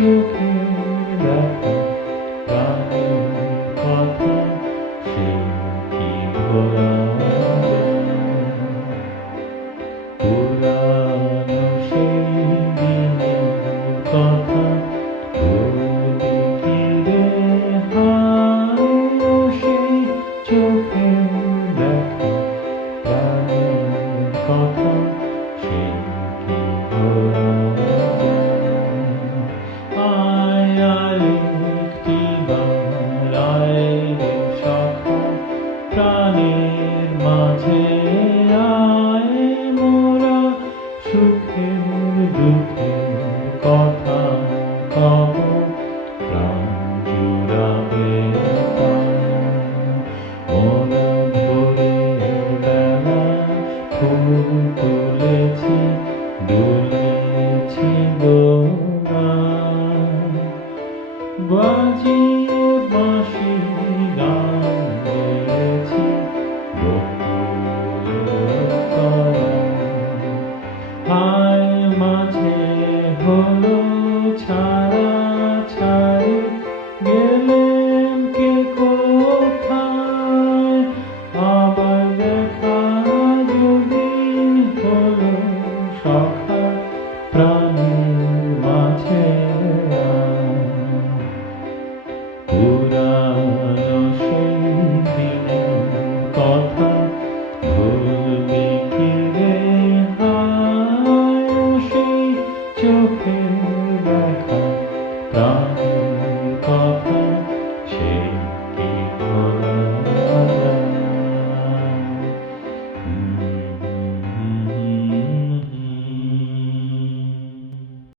চোখে দেখা প্রাণের কথা সে কি ভোলা যায়? পুরানো সেই দিনের কথা ভুলি কি রে হায়? সেই চোখে দেখা প্রাণের কথা সে কি ভোলা যায়? আয় আয় একটিবার আয় রে সখা প্রাণের মাঝে আয়, মোরা সুখের দুঃখের কথা কব প্রাণ জুড়াবে তাই। মোরা ভোরের বেলা ফুল তুলেছি দুলেছি দোলায়, বাজিয়ে বাঁশি গান গেয়েছি বকুলের তলায়। হায় মাঝে হলো ছায়া